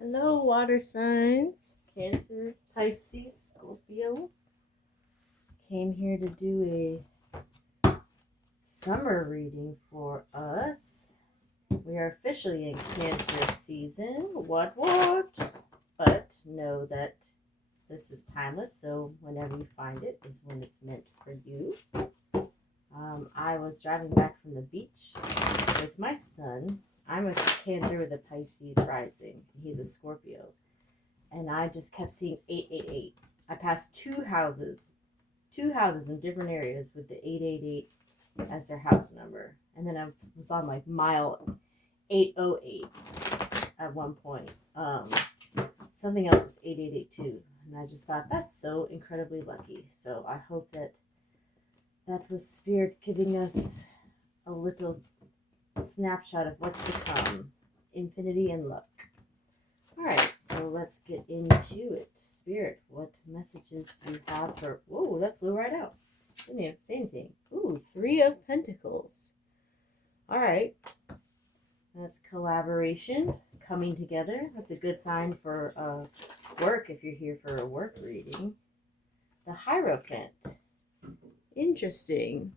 Hello, water signs. Cancer, Pisces, Scorpio. Came here to do a summer reading for us. We are officially in Cancer season. What? But know that this is timeless, so whenever you find it is when it's meant for you. I was driving back from the beach with my son. I'm a Cancer with a Pisces rising. He's a Scorpio. And I just kept seeing 888. I passed two houses in different areas with the 888 as their house number. And then I was on like mile 808 at one point. Something else was 8882. And I just thought, that's so incredibly lucky. So I hope that was Spirit giving us a little snapshot of what's to come. Infinity and luck. All right, so let's get into it. Spirit, what messages do you have for... Whoa, that flew right out. Didn't even say anything. Ooh, 3 of Pentacles. All right. That's collaboration, coming together. That's a good sign for work if you're here for a work reading. The Hierophant. Interesting.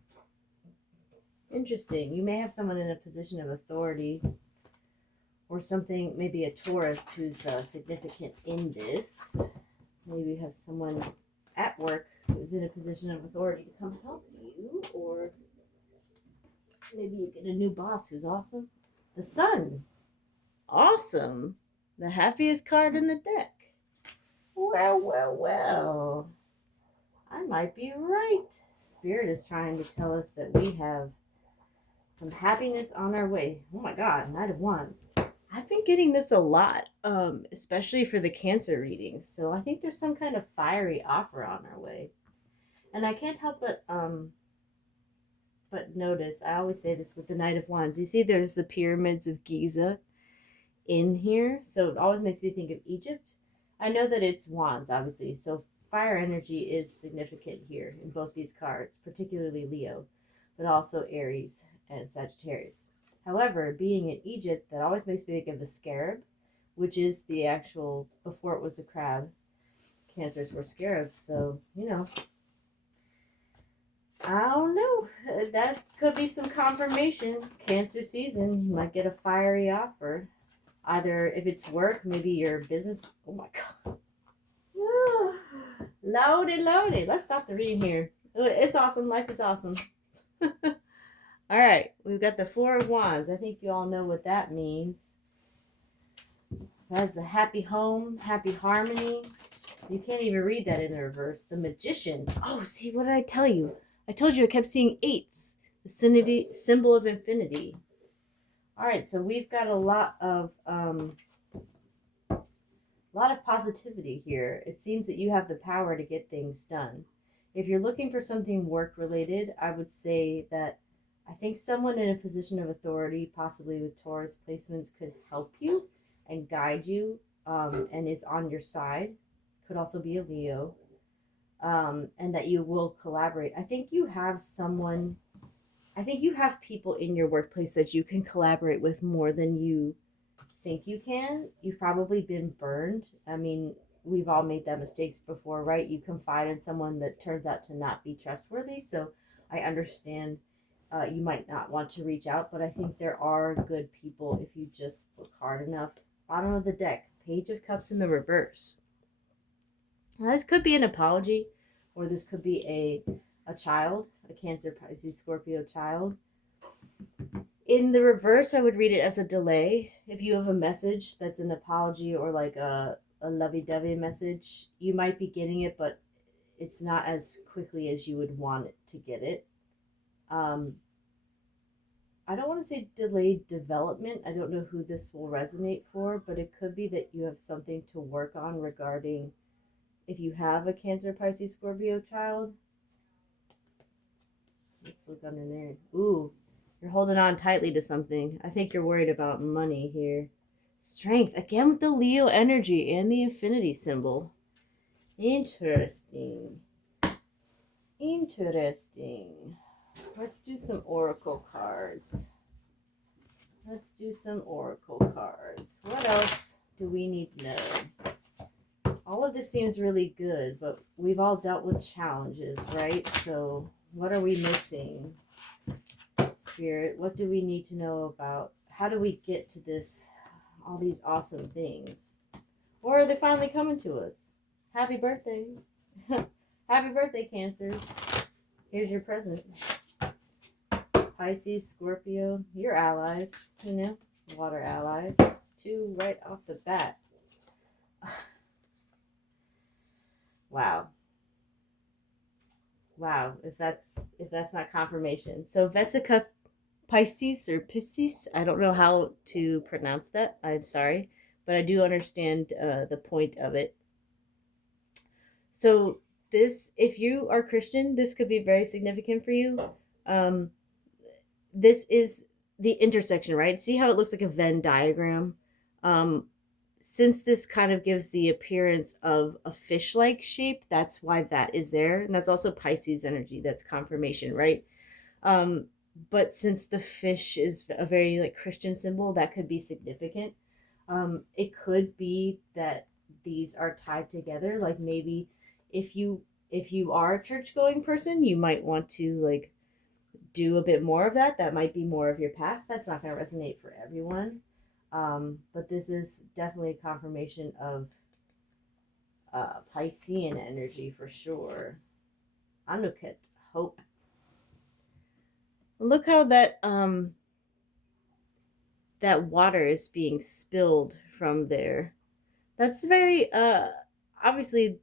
You may have someone in a position of authority or something, maybe a Taurus who's significant in this. Maybe you have someone at work who's in a position of authority to come help you, or maybe you get a new boss who's awesome. The Sun. Awesome. The happiest card in the deck. Well. I might be right. Spirit is trying to tell us that we have some happiness on our way. Oh my God, Knight of Wands. I've been getting this a lot, especially for the Cancer readings. So I think there's some kind of fiery offer on our way. And I can't help but notice, I always say this with the Knight of Wands. You see there's the pyramids of Giza in here. So it always makes me think of Egypt. I know that it's Wands, obviously. So fire energy is significant here in both these cards, particularly Leo, but also Aries and Sagittarius. However, being in Egypt, that always makes me think of the scarab, which is the actual, before it was a crab, Cancers were scarabs. So, I don't know. That could be some confirmation. Cancer season, you might get a fiery offer. Either if it's work, maybe your business. Oh my God. Loaded. Let's stop the reading here. It's awesome. Life is awesome. All right. We've got the 4 of Wands. I think you all know what that means. That's a happy home, happy harmony. You can't even read that in the reverse. The Magician. Oh, see, what did I tell you? I told you I kept seeing 8s. The symbol of infinity. All right. So we've got a lot of positivity here. It seems that you have the power to get things done. If you're looking for something work related, I would say that I think someone in a position of authority, possibly with Taurus placements, could help you and guide you, and is on your side. Could also be a Leo, and that you will collaborate. I think you have people in your workplace that you can collaborate with more than you think you can. You've probably been burned. I mean, we've all made that mistakes before, right? You confide in someone that turns out to not be trustworthy. So I understand you might not want to reach out, but I think there are good people if you just look hard enough. Bottom of the deck, Page of Cups in the reverse. Now, this could be an apology, or this could be a child, a Cancer, Pisces, Scorpio child. In the reverse, I would read it as a delay. If you have a message that's an apology or like a lovey-dovey message, you might be getting it, but it's not as quickly as you would want it to get it. I don't want to say delayed development. I don't know who this will resonate for, but it could be that you have something to work on regarding if you have a Cancer, Pisces, Scorpio child. Let's look under there. Ooh. You're holding on tightly to something. I think you're worried about money here. Strength. Again with the Leo energy and the infinity symbol. Interesting. Let's do some oracle cards. What else do we need to know? All of this seems really good, but we've all dealt with challenges, right? So what are we missing? Spirit, what do we need to know about? How do we get to this, all these awesome things? Or are they finally coming to us? Happy birthday. Happy birthday, Cancers. Here's your present. Pisces, Scorpio, your allies, you know, water allies. 2 right off the bat. Wow. Wow, if that's not confirmation. So Vesica Pisces or Pisces, I don't know how to pronounce that. I'm sorry, but I do understand the point of it. So this, if you are Christian, this could be very significant for you. This is the intersection, right? See how it looks like a Venn diagram? Since this kind of gives the appearance of a fish-like shape, that's why that is there. And that's also Pisces energy. That's confirmation, right? But since the fish is a very like Christian symbol, that could be significant. It could be that these are tied together. Like maybe if you are a church-going person, you might want to like do a bit more of that. That might be more of your path. That's not going to resonate for everyone. But this is definitely a confirmation of Piscean energy for sure. Anuket, hope. Look how that that water is being spilled from there. That's very obviously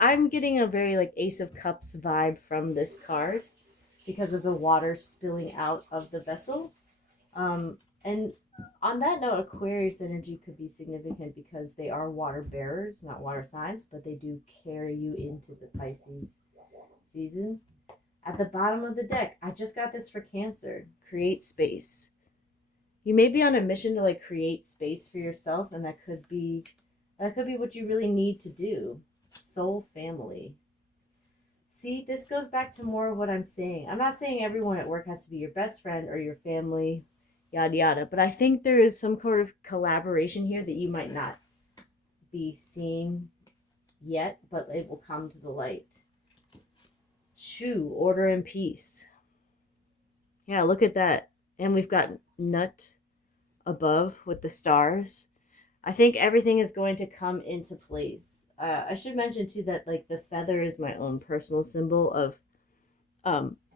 I'm getting a very like Ace of Cups vibe from this card because of the water spilling out of the vessel. And on that note, Aquarius energy could be significant because they are water bearers, not water signs, but they do carry you into the Pisces season. At the bottom of the deck, I just got this for Cancer. Create space. You may be on a mission to like create space for yourself, and that could be what you really need to do. Soul family. See, this goes back to more of what I'm saying. I'm not saying everyone at work has to be your best friend or your family, yada yada, but I think there is some sort of collaboration here that you might not be seeing yet, but it will come to the light. Shu, order and peace. Yeah, look at that. And we've got Nut above with the stars. I think everything is going to come into place. I should mention too that like the feather is my own personal symbol of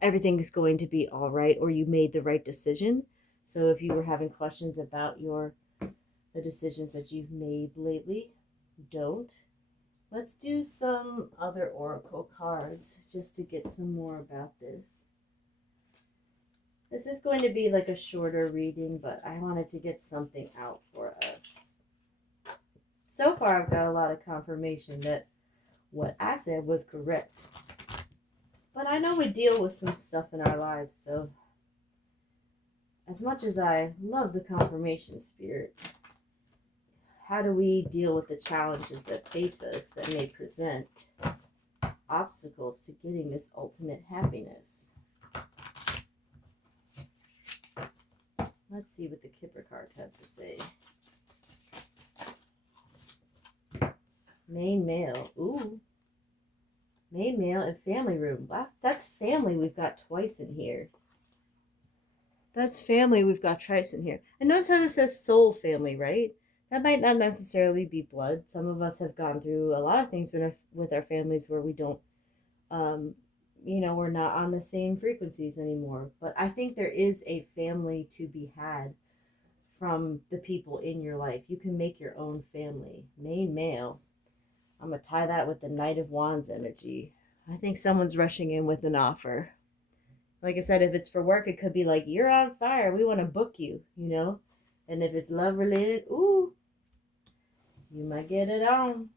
everything is going to be all right, or you made the right decision. So if you were having questions about the decisions that you've made lately, don't. Let's do some other oracle cards just to get some more about this. This is going to be like a shorter reading, but I wanted to get something out for us. So far, I've got a lot of confirmation that what I said was correct. But I know we deal with some stuff in our lives, so as much as I love the confirmation spirit, how do we deal with the challenges that face us that may present obstacles to getting this ultimate happiness? Let's see what the Kipper cards have to say. Main male. Ooh. Main male and family room. That's family we've got twice in here. That's family we've got twice in here. And notice how this says soul family, right? That might not necessarily be blood. Some of us have gone through a lot of things with our families where we don't, we're not on the same frequencies anymore. But I think there is a family to be had from the people in your life. You can make your own family. Main male. I'm going to tie that with the Knight of Wands energy. I think someone's rushing in with an offer. Like I said, if it's for work, it could be like, you're on fire. We want to book you, And if it's love related, ooh, you might get it on.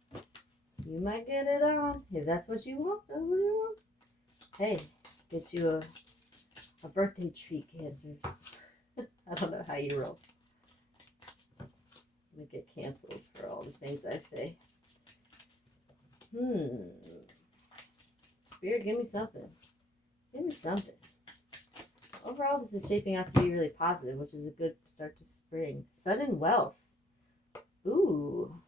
You might get it on. If that's what you want, that's what you want. Hey, get you a birthday treat, Cancers. I don't know how you roll. I'm going to get canceled for all the things I say. Spirit, give me something. Give me something. Overall, this is shaping out to be really positive, which is a good start to spring. Sudden wealth. Ooh.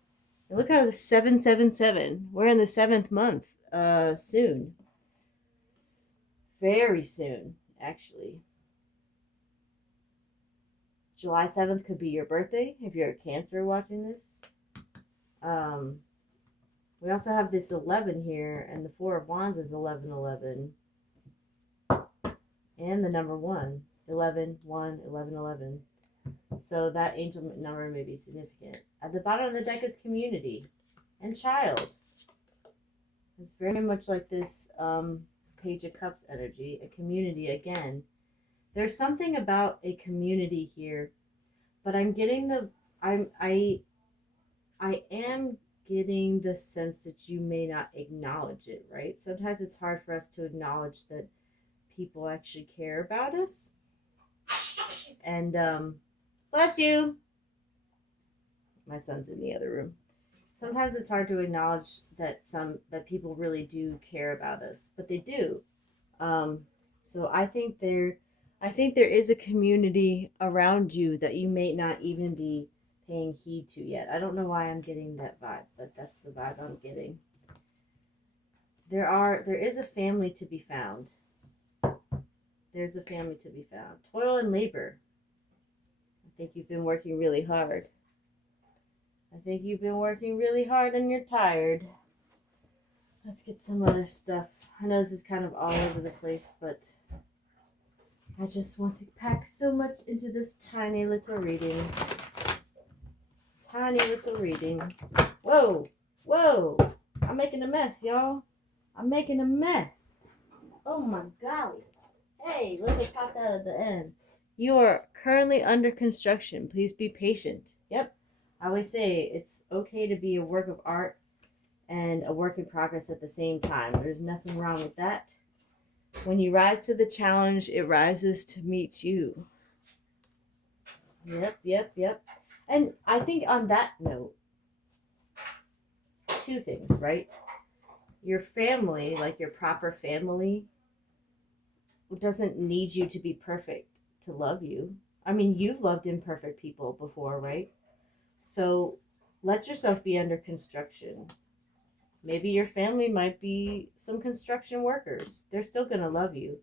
And look how the 777. We're in the 7th month. Soon. Very soon, actually. July 7th could be your birthday if you're a Cancer watching this. We also have this 11 here, and the Four of Wands is 1111. And the number 1. 11, 1, 11, 11. So that angel number may be significant. At the bottom of the deck is community and child. It's very much like this Page of Cups energy, a community again. There's something about a community here, but I'm getting I am getting the sense that you may not acknowledge it, right? Sometimes it's hard for us to acknowledge that people actually care about us. And bless you. My son's in the other room. Sometimes it's hard to acknowledge that people really do care about us, but they do. So I think there is a community around you that you may not even be paying heed to yet. I don't know why I'm getting that vibe, but that's the vibe I'm getting. There is a family to be found. There's a family to be found. Toil and labor. I think you've been working really hard. And you're tired. Let's get some other stuff. I know this is kind of all over the place, but I just want to pack so much into this tiny little reading. Whoa. I'm making a mess, y'all. I'm making a mess. Oh my golly. Hey, look what popped out at the end. You are currently under construction. Please be patient. Yep. I always say it's okay to be a work of art and a work in progress at the same time. There's nothing wrong with that. When you rise to the challenge, it rises to meet you. Yep. And I think on that note, 2 things, right? Your family, like your proper family, doesn't need you to be perfect to love you. I mean, you've loved imperfect people before, right? So let yourself be under construction. Maybe your family might be some construction workers. They're still going to love you.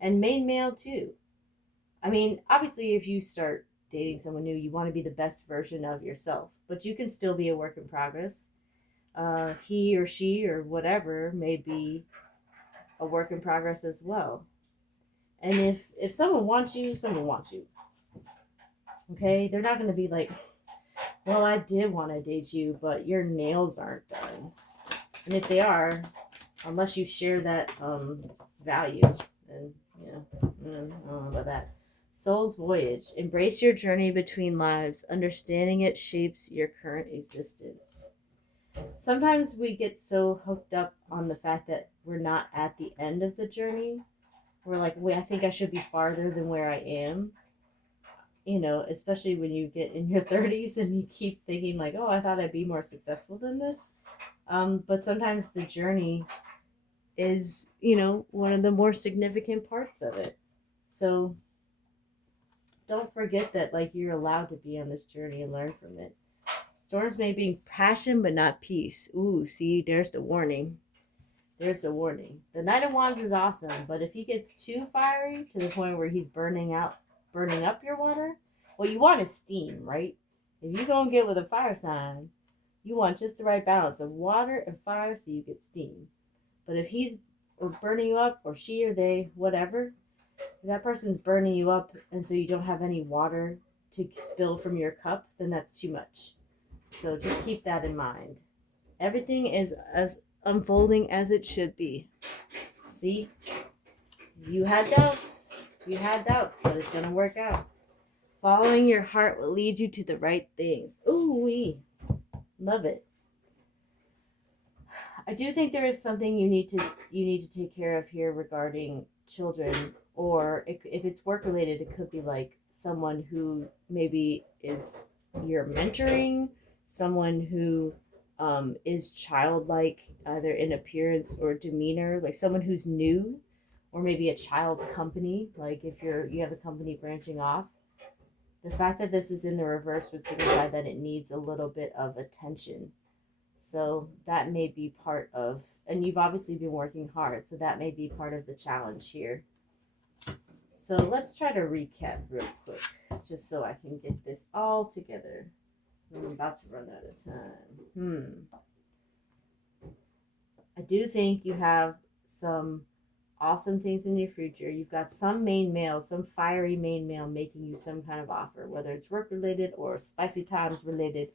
And main male too. I mean, obviously if you start dating someone new, you want to be the best version of yourself. But you can still be a work in progress. He or she or whatever may be a work in progress as well. And if someone wants you, someone wants you. Okay? They're not going to be like, well, I did want to date you, but your nails aren't done. And if they are, unless you share that value, then, I don't know about that. Soul's Voyage. Embrace your journey between lives. Understanding it shapes your current existence. Sometimes we get so hooked up on the fact that we're not at the end of the journey. We're like, wait, I think I should be farther than where I am. Especially when you get in your 30s and you keep thinking like, oh, I thought I'd be more successful than this. But sometimes the journey is, one of the more significant parts of it. So don't forget that, like, you're allowed to be on this journey and learn from it. Storms may bring passion, but not peace. Ooh, see, there's the warning. The Knight of Wands is awesome, but if he gets too fiery to the point where he's burning up your water, what you want is steam, right? If you go and get with a fire sign, you want just the right balance of water and fire so you get steam. But if he's burning you up, or she or they, whatever, if that person's burning you up and so you don't have any water to spill from your cup, then that's too much. So just keep that in mind. Everything is as unfolding as it should be. See? You had doubts, but it's going to work out. Following your heart will lead you to the right things. Ooh-wee. Love it. I do think there is something you need to take care of here regarding children, or if it's work related, it could be like someone who maybe is you're mentoring, someone who is childlike either in appearance or demeanor, like someone who's new, or maybe a child company, like if you have a company branching off. The fact that this is in the reverse would signify that it needs a little bit of attention. So that may be part of, and you've obviously been working hard, so that may be part of the challenge here. So let's try to recap real quick, just so I can get this all together. So I'm about to run out of time. I do think you have some awesome things in your future. You've got some main male, some fiery main male making you some kind of offer, whether it's work related or spicy times related.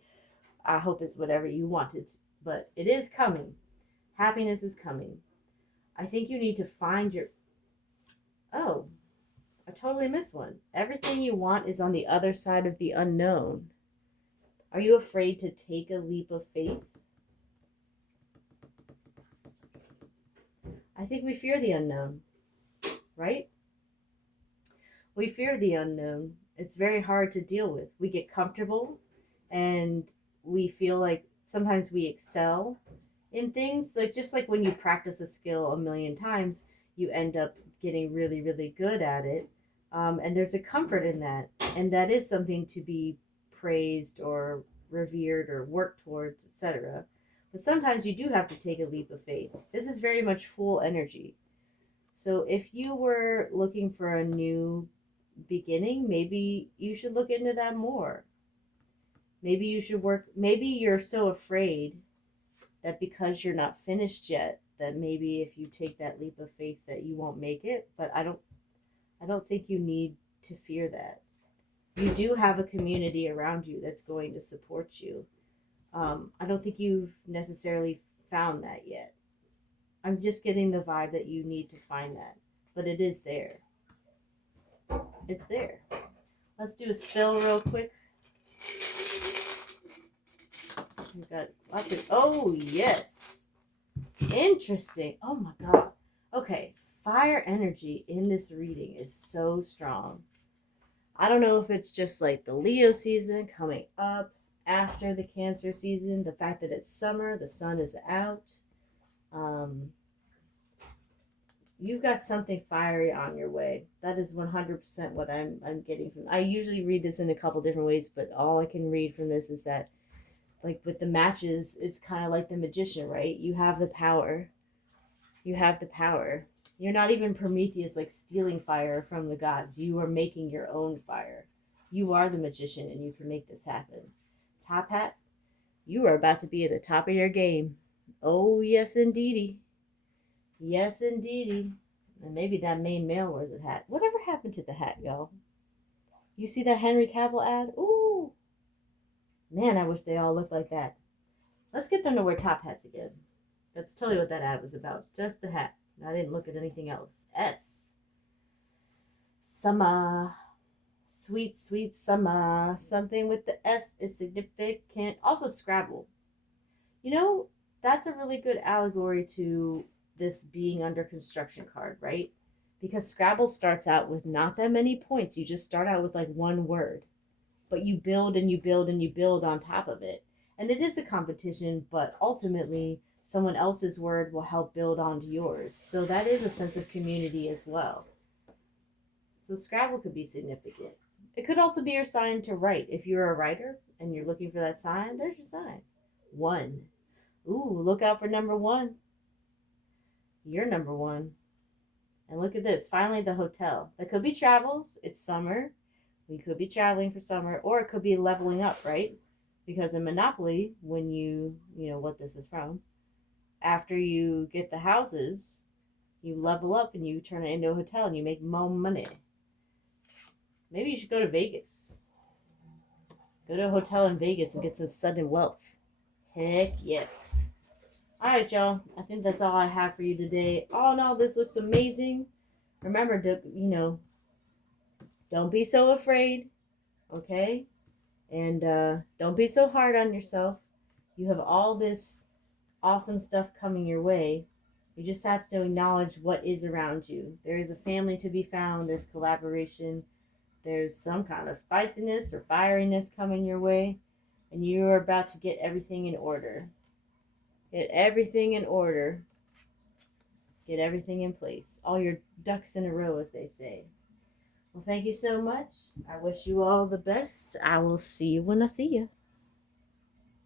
I hope it's whatever you wanted, but it is coming. Happiness is coming. I think you need to find your. Oh, I totally missed one. Everything you want is on the other side of the unknown. Are you afraid to take a leap of faith? I think we fear the unknown, right? We fear the unknown. It's very hard to deal with. We get comfortable and we feel like sometimes we excel in things. Like just like when you practice a skill a million times, you end up getting really, really good at it. And there's a comfort in that. And that is something to be praised or revered or worked towards, etc. But sometimes you do have to take a leap of faith. This is very much Fool energy. So if you were looking for a new beginning, maybe you should look into that more. Maybe you should work, maybe you're so afraid that because you're not finished yet, that maybe if you take that leap of faith that you won't make it. But I don't think you need to fear that. You do have a community around you that's going to support you. I don't think you've necessarily found that yet. I'm just getting the vibe that you need to find that, but it is there. It's there. Let's do a spill real quick. We've got lots of. Oh yes, interesting. Oh my god. Okay, fire energy in this reading is so strong. I don't know if it's just like the Leo season coming up after the Cancer season, the fact that it's summer, the sun is out. You've got something fiery on your way. That is 100% what I'm getting from. I usually read this in a couple different ways, but all I can read from this is that, like with the matches, it's kind of like the magician, right? You have the power. You have the power. You're not even Prometheus, like stealing fire from the gods. You are making your own fire. You are the magician, and you can make this happen. Top Hat, you are about to be at the top of your game. Oh, yes, indeedy. Yes, indeedy. And maybe that main male wears a hat. Whatever happened to the hat, y'all? You see that Henry Cavill ad? Ooh. Man, I wish they all looked like that. Let's get them to wear top hats again. That's totally what that ad was about. Just the hat. I didn't look at anything else. S. Summer. Sweet, sweet summer. Something with the S is significant. Also, Scrabble. You know, that's a really good allegory to this being under construction card, right? Because Scrabble starts out with not that many points. You just start out with like one word, but you build and you build and you build on top of it. And it is a competition, but ultimately someone else's word will help build onto yours. So that is a sense of community as well. So Scrabble could be significant. It could also be your sign to write. If you're a writer and you're looking for that sign, there's your sign. 1. Ooh, look out for number 1. You're number 1. And look at this. Finally, the hotel. That could be travels. It's summer. We could be traveling for summer. Or it could be leveling up, right? Because in Monopoly, when you know what this is from, after you get the houses, you level up and you turn it into a hotel and you make more money. Maybe you should go to Vegas. Go to a hotel in Vegas and get some sudden wealth. Heck yes. All right, y'all. I think that's all I have for you today. All in all, this looks amazing. Remember to, don't be so afraid, okay? And don't be so hard on yourself. You have all this awesome stuff coming your way. You just have to acknowledge what is around you. There is a family to be found. There's collaboration. There's some kind of spiciness or fieriness coming your way. And you are about to get everything in order. Get everything in order. Get everything in place. All your ducks in a row, as they say. Well, thank you so much. I wish you all the best. I will see you when I see you.